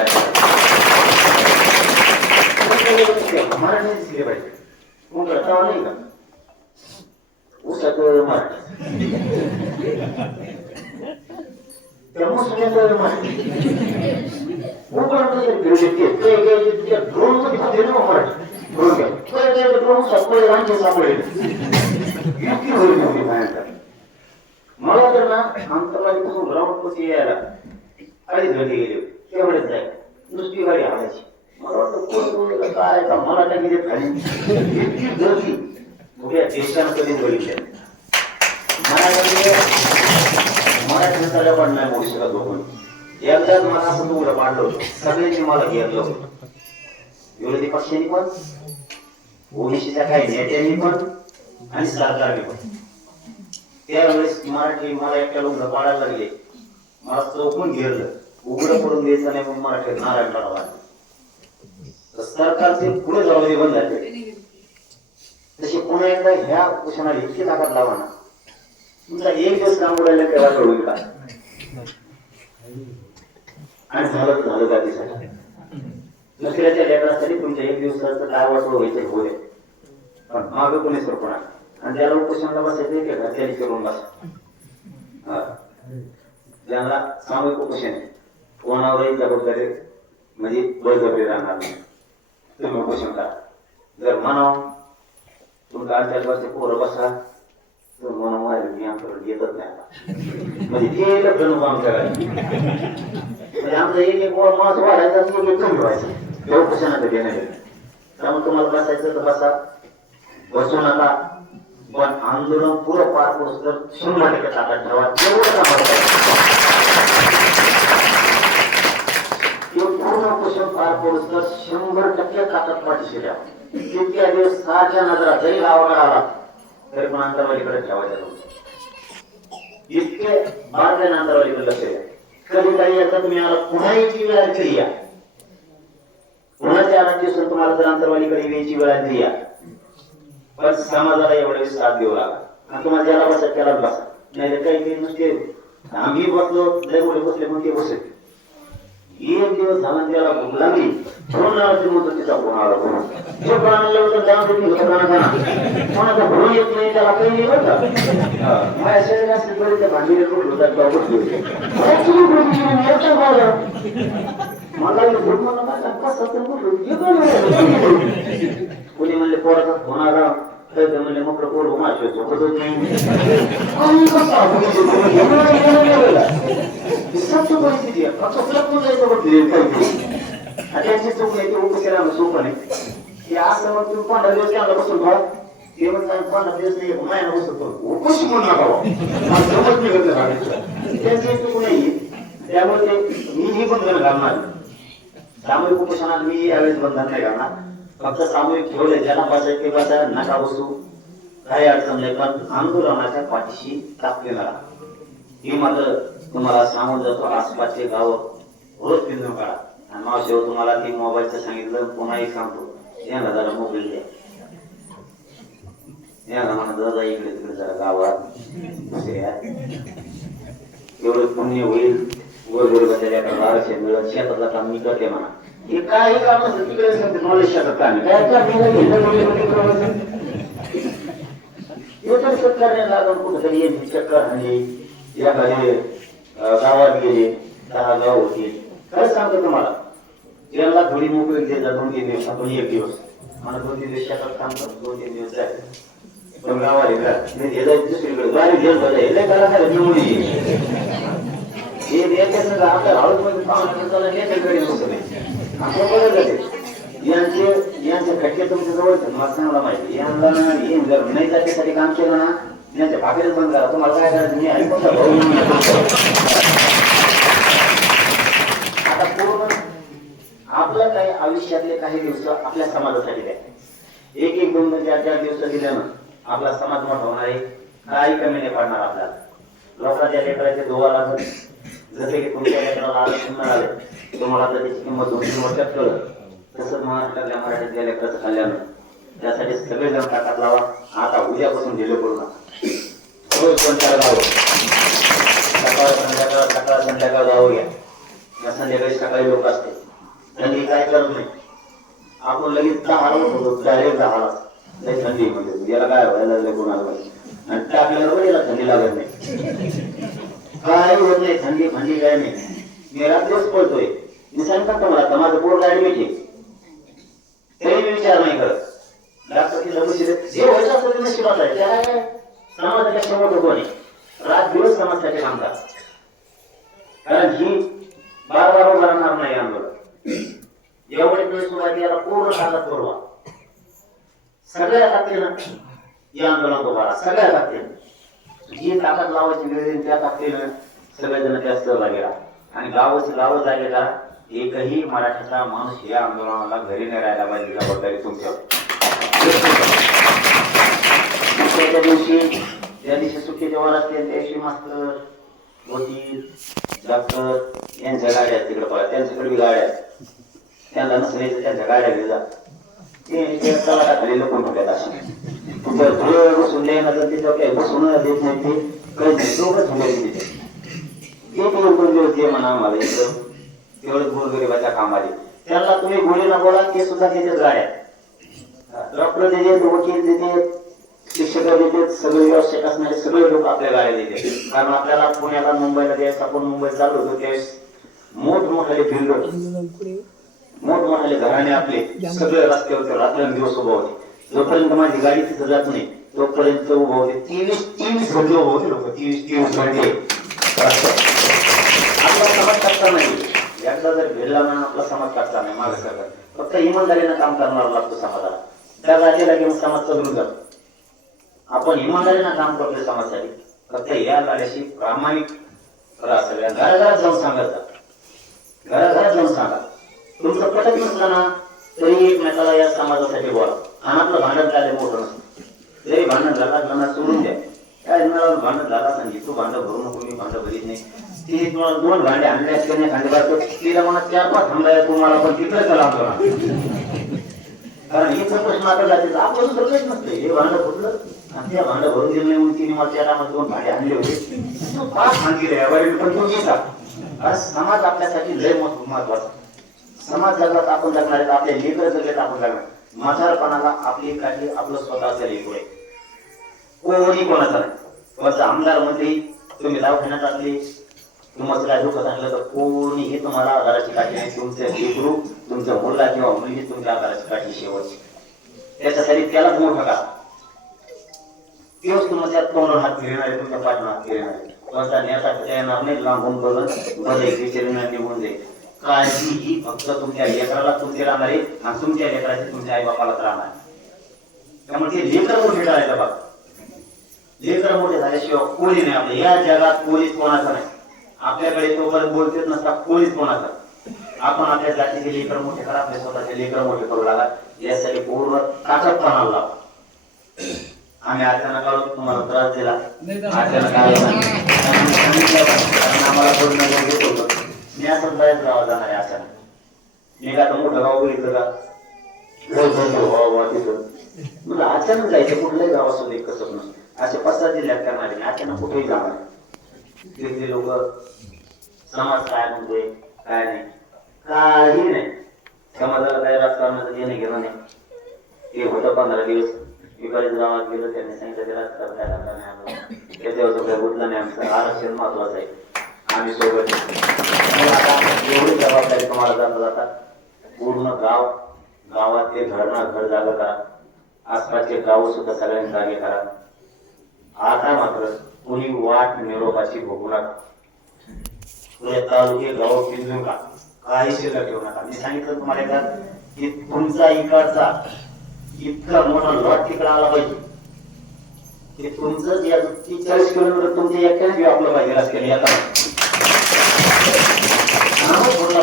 मराठी दिसले पाहिजे. मग रतावा नाही का ऊसात मराठी त्या मुस्लिम मराठी मला तर ना आंतरवाडीपासून ग्राउंड पासून यायला 2.5 घंटे गेले तेवढेच जाईल. नुसती गाडी आणायची. मला वाटतं काय का मला टाकी खाली इतकी गर्दी उद्या देशानं कधीच बघितले मराठी सगळ्या पण नाही मोडू शकत बघून. एकदाच मला असं तुला पाडलं होतं. सगळ्यांनी मला घेरलं होतं. विरोधी पक्षांनी पण ओबीसीच्या काही नेत्यांनी पण आणि सरकारने पण. त्यावेळेस मराठी मला एकट्या लोक पाडायला लागले. मला चौकून घेरलं. उघडं पडून द्यायचं नाही म्हणून मराठी नारायण लढवा. सरकारचे पुढे दरवाजे बंद झाले. तसे पुन्हा एकदा ह्या उपोषणाला इतकी ताकद लावा ना तुमचा 1 दिवस काम उडायला तेव्हा कळू का. आणि झालं जातीसाठी दुसऱ्याच्या लेकरासाठी तुमच्या 1 दिवसाचं काय वाटलं व्हायचं होऊ दे. पण मागं कोणी सरपणार आणि त्याला उपोषणाला बसायचं की घरच्यानी करून बसा. ज्यांना सामूहिक उपोषण कोणावरही जबाबदारी म्हणजे बळजबरी राहणार नाही. तुम्ही उपोषण करा. जर म्हणावं तुमचा 8 वर्ष पोरं बसा तर म्हणून मी आमच्याकडे येतच नाही. म्हणजे ते लग्न आमच्या म्हणजे आमचं एक मास वाढायचा असतो की कमी व्हायचं ते उपोषणाचं घेणं. त्यामुळे तुम्हाला बसायचं तर बसा, बसू नका. पण आंदोलन पुरं पार पडूस तर 100% ताकद ठेवा. पूर्ण उपोषण पार पडूस तर 100% ताकद पाठीशी द्या. इतक्या दिवस 6च्या नजरा जरी गावाकडे आला तरी पण आंतरवालीकडे ठेवायचं. इतके बारकाईने आंतरवालीकडे लक्ष द्या. कधी काही याचा तुम्ही आला पुन्हा यायची वेळ आली तरी या. पुन्हा 4-8 दिवसात तुम्हाला जर आंतरवालीकडे यायची वेळ आली तरी या. पण समाजाला एवढे साथ देऊ लागा. आणि तुम्हाला ज्याला बसा त्यालाच बसा. नाही तर काही नुसते आम्ही बसलो लय मोठे बसले मग ते बसले. 1 दिवस झाला त्याला भूक लागली फोन लावायची म्हणतो तिचा फोन आला. जो प्राणाला होतं कोणाचा फोन येत नाही त्याला काही नाही होता. माझ्या शरीर असले तरी त्या भांडीने होतात मला भूक कोणी म्हणले पोराचा फोन आला तर म्हणले मग पोर माझ्या झोपत होत नाही. परिस्थिती आहे त्यांची चूक नाही. ते उपोषणाला सोपं नाही. ते असं मग तुम्ही 15 दिवस त्यांना बसून भाव ते म्हणतात 15 दिवस नाही महिना बसतो उपोषण म्हणून नका त्यांची चूक नाही. त्यामुळे मी ही बंधन घालणार. सामूहिक उपोषणात मी यावेळेस बंधन नाही घालणार. फक्त सामूहिक ठेवले, ज्याला बसायचे बसा, नका बसू, काही अडचण नाही, पण आंदोलनाच्या पाठीशी टाकलेला ही मात्र तुम्हाला सांगून जातो. आसपासचे गाव रोज फिरून काढा. आणि मावशी तुम्हाला ती मोबाईलचं सांगितलं, पुन्हाही सांगतो, यांना जरा मोबाईल द्या, यांना म्हणा दादा इकडे तिकडे जरा गावात एवढं पुण्य होईल. आरक्षण मिळत, शेतातलं काम मी करते म्हणा. हे काही काम नसतं तिकडे सांगते, नॉलेज शेतात काम सरकारने लागून कुठेतरी चक्कर आणली, एखादे गावात गेले, 10 गाव होते. काय सांगतो तुम्हाला, याला थोडी मोकळी द्यायचा 2-3 दिवस, आपण 1 दिवस मला 2-3 दिवस शेतात काम करतो, 2-3 दिवस जायचं. पण गावाले दुसरीकडे गाडी घेऊन हे करा आपल्या हाऊसमध्ये पाहुणे यांचे खटके तुमच्या जवळ मला सांगायला माहिती. यांना जर नाही जातीसाठी काम केलं ना, यांच्या भाकरीच बंद करा. तुम्हाला काय करायचं, मी ऐकून आता पूर्ण आपलं काही आयुष्यातले काही दिवस आपल्या समाजासाठी द्या. 1-1, 2-2, 4-4 दिवस दिल्यानं आपला समाज मोठा होणार आहे. काही कमी नाही पडणार आपल्याला. लोकांच्या लेकराचे धुवा लागत, जसे की तुमच्या लेकराला आरक्षण मिळाले, तुम्हाला तर त्याची किंमत 2-3 वर्षात कळत, तसंच महाराष्ट्रातल्या मराठीतल्या लेकराचं कल्याण. त्यासाठी सगळे जण ताकद लावा. आता उद्यापासून ढिले करू नका. रोज 2-4 गाव, सकाळ संध्याकाळ गाव घ्या. या संध्याकाळी सकाळी लोक असते, त्यांनी काय करत नाही. आपण लगेच 10 होतो, डायरेक्ट 10 नाही थंडी म्हणजे याला काय व्हायला लागलं कोणाला पाहिजे. आणि टाकल्यावर याला थंडी लागत नाही, काय होत नाही, थंडी थंडी काय नाही. मी रात्रीच पळतोय, मी सांगतो मला माझं पोर गाडी मिळते तरी मी विचार नाही करत. डॉक्टर जे व्हायचं असतं ते नशिबात आहे. त्या समाजाच्या मोठं कोणी रात दिवस समाजासाठी काम करा, कारण ही 12 राहणार नाही आंदोलन. एवढे दिवस सुरुवातीला पूर्ण काळात पुरवा, सगळ्या ताकदीनं या आंदोलन उभारा, सगळ्या ताकदीनं जी ताकद लावायची वेळ त्या ताकदीनं सगळेजण त्या सहभागी राहा. आणि गाव जागे करा. एकही मराठीचा माणूस या आंदोलनाला घरी नाही राहायला पाहिजे, जबाबदारी तुमच्यावर. त्या दिवशी ज्या दिवशी सुट्टीचे वर असते त्या दिवशी मास्तर, वकील, डॉक्टर यांच्या गाड्या तिकडे पळा, त्यांच्याकडे गाड्या, त्यांना नसल्याचं त्यांच्या गाड्या घेजा. ते खाली लपून ठेवतात. अशी तुमच्या बसून द्यायला तर तिथं काही बसून देत नाही, ते काही नाही, दोघं थांबायचे तिथे. एक 2 दिवस जे म्हणा आम्हाला इथं तेवढंच गोरगरिबाच्या कामाले. त्यांना तुम्ही गोळीला बोला, ते सुद्धा त्याच्याच गाड्या. डॉक्टर देते, वकील देते, शिक्षक देते, सगळे व्यावसायिक असणारे सगळे लोक आपल्या गाड्या देते. कारण आपल्याला पुण्याला मुंबईला द्यायचं, आपण मुंबईत चालू होतो त्यावेळेस मोठमोठाले बिल्डर, मोठमोठाले घराणे आपले सगळे रस्त्यावर रात्रंदिवस उभा होते. जोपर्यंत माझी गाडी तिथं जात नाही तोपर्यंत उभा होते. 23 घंटे उभा होते लोक, 23 घंटे. आपला समाज टाकता नाही, एकदा जर भेटला ना आपला समाज टाकता नाही. मागे सरकार फक्त इमानदारीनं काम करणार लागतो समाजाला. त्या जागेला घेऊन समाज चढून जातो. आपण इमानदारीनं काम करतोय समाजासाठी. फक्त या गाड्याशी प्रामाणिक राहा. सगळ्या घराघरात जाऊन सांगत जा, घराघरात जाऊन सांगा. तुमचं पटत नसलं ना तरी एकमेकाला या समाजासाठी बोला. आणि आपलं भांडण काय मोठं नसतं. जरी भांडण झाला सोडून द्या. काय भांडण झाला सांगी, तू भांडं भरू नको, मी भांडं भरीत नाही. ती तुम्हाला 2 भांडे आणले असते नाही खांडेबार, तिला म्हणा 4-5 थांबलाय तुम्हाला, पण तिकडे चला आमचं. कारण हे प्रश्न आता जाते आपलं दुसरं काहीच नसतं. हे भांडं फुटलं आणि त्या भांडं भरून दिलं नाही म्हणून तिने मला 4 टायमात 2 भांडे आणले होते. 5 भांडी यावर पण तू घेता. कारण समाज आपल्यासाठी लय महत्वाचा. समाज जगत आपण जगणार आहेत, आपले लेकर जगत आपण जगणार. म्हातारपणाला आपली काळजी आपलं स्वतःचं लेकर आहे, कोणी कोणाचा नाही. कोणाचा आमदार मंत्री तुम्ही दवाखान्यात असले, तुम्हाला काय दुखत असलं तर कोणीही तुम्हाला आधाराची काठी नाही. तुमचं लेकरू, तुमचा मुलगा किंवा मुलगी तुमच्या आधाराची काठी शेवटची. त्याच्यासाठी त्यालाच मोठं करा. तेच तुमच्या तोंडावर हात फिरणार आहे, तुमच्या पाठीवर हात फिरणार आहे. कोणता नेता येणार नाही, लांबून बघून निघून जाईल. काळजी ही फक्त तुमच्या लेकराला तुमची राहणार आहे आणि तुमच्या लेकराची तुमच्या आई बापालाच राहणार आहे. त्यामुळे ते लेकर मोठे करायचं बघा. लेकर मोठे झाल्याशिवाय कोणी नाही. आपल्या या जगात कोणीच कोणाचं नाही. आपल्याकडे तोपर्यंत बोलतेच नसता कोणीच कोणाचा. आपण आपल्या जातीचे लेकर मोठे करा, आपले स्वतःचे लेकर मोठे करू लागा, यासाठी पूर्ण ताकदपणा लावा. आम्ही अचानक आलो, तुम्हाला त्रास दिला, अचानक आम्हाला बोलणं घेत होतं. मी असं बऱ्याच गावात जाणार आहे अचानक. मी का मोठं गाव बघितलं का तुला अचानक जायचं कुठल्याही गावासोबत एक कसं नसतं. असे 5-6 जिल्ह्यात करणारे अचानक कुठेही जाणार. तिथले लोक समाज काय म्हणतोय काय नाही, काही नाही. समाजाला काही राजकारणाचं घेणं घेणं नाही. ते होतं 15 दिवस. मी बरेच गावात गेलो, त्यांनी सांगितलं ते राजकारण काय लागलं नाही आम्हाला, त्याच्यावर काही बोललं नाही. आमचं आरक्षण महत्वाचं आहे, आम्ही सोबत. एवढी जबाबदारी तुम्हाला जाता जाता पूर्ण गावातले घर जागा करा, आसपासचे गाव सुद्धा सगळ्यांनी जागे करा. आता मात्र कुणी वाट निरोपाची बघू नका. पुढे तालुके गाव पिंजू का काही शिल्लक ठेवू नका. मी सांगितलं तुम्हाला एकदा की तुमचा इकडचा इतका मोठा लॉट तिकडे आला पाहिजे की तुमचं 40 किलोमीटर तुमच्या एकट्याच घेऊ आपलं पाहिजे रस्त्याने येताना.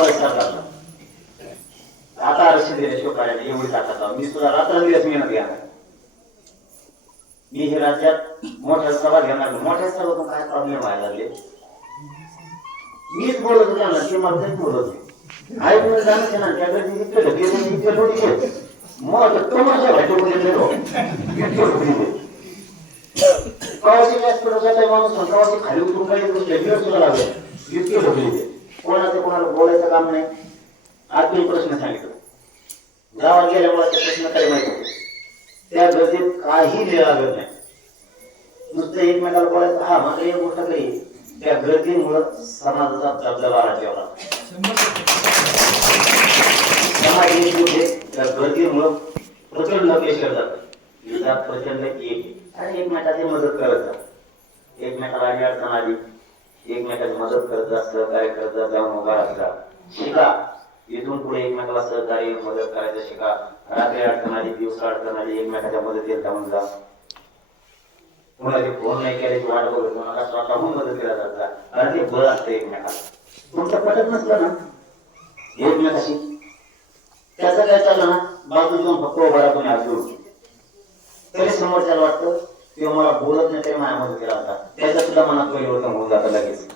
सरकारला आता आरक्षण दिल्याशिवाय करायला एवढी ताकद लावा. मी सुद्धा रात्रंदिवस मेहनत घेणार. मी हे राज्यात मोठ्या सभा घेणार. मोठ्या सभातून काय प्रॉब्लेम व्हायला लागले, मीच बोलत होतो ना, ते मला बोलत होते ऐकून जाणं ना. त्याकडे इतके लोक मग तमाशा प्रवासी व्यासपीठाचा माणूस प्रवासी खाली उतरून काही गोष्टी सुद्धा लागले. इतके ढोकले कोणाचं कोणाला बोलायचं काम नाही. आज तुम्ही प्रश्न सांगितलं, गावात गेल्यामुळे त्या प्रश्न काही माहिती होते. त्या गरजेत काही लागत नाही. नुसतं एकमेकाला बोलायचं. हा मात्र एक गोष्ट काही त्या गर्दीमुळं समाजाचा दबदबा राहिला. समाज एक होते त्या गर्दीमुळं प्रचंड पेशर जातात. प्रचंड एक आणि एकमेकाची मदत करत जा. एकमेकाला आडी अडचण आली, एकमेकाची मदत करत जा, सहकार्य करत जा, जाऊन उभा राहा. शिका इथून पुढे एकमेकाला सहकार्य मदत करायचं शिका. रात्री अडचण आली, दिवसा अडचण आली, एकमेकाच्या मदतीला जाऊन जा. कोणाची फोन नाही केली वाट बघत कोणाला स्वतःहून मदत केला जात जा. कारण ते बळ असतं एकमेकाला. तुमचं पटत नसलं ना एकमेकाशी, त्याचं काय चाललं ना, बाजू घेऊन फक्त उभा राहतो हात जोडून, तरी समोरच्याला वाटतं किंवा मला बोलत नाही तरी माझ्या मदत केला होता. त्याच्या सुद्धा मनात परिवर्तन होऊन जातं लगेच.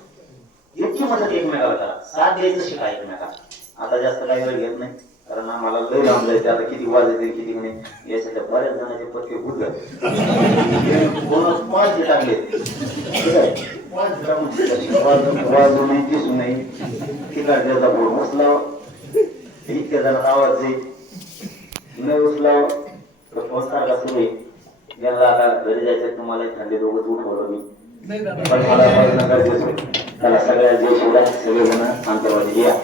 इतकी मदत एकमेकाला करा. साथ द्यायचं शिका एकमेकाला. आता जास्त काही वेळ घेत नाही, कारण आम्हाला लय लांब जायचं. आता किती वाजायचे किती नाही याच्या बऱ्याच जणांचे पत्ते फुटले. 5 टाकले, 5 वाजू नाही दिसू नाही. तिकडचा बोर्ड उचलाव, इतक्या जणांना आवाज जाईल न उचलाव तर फोन सारखा सुरू आहे. याला आता घरी जायचं, तुम्हाला थंडी दोघंच उठवलं मी, पण मला गरजेचं आहे. त्याला सगळ्या जे शिवला सगळेजण अंतर्वादी या.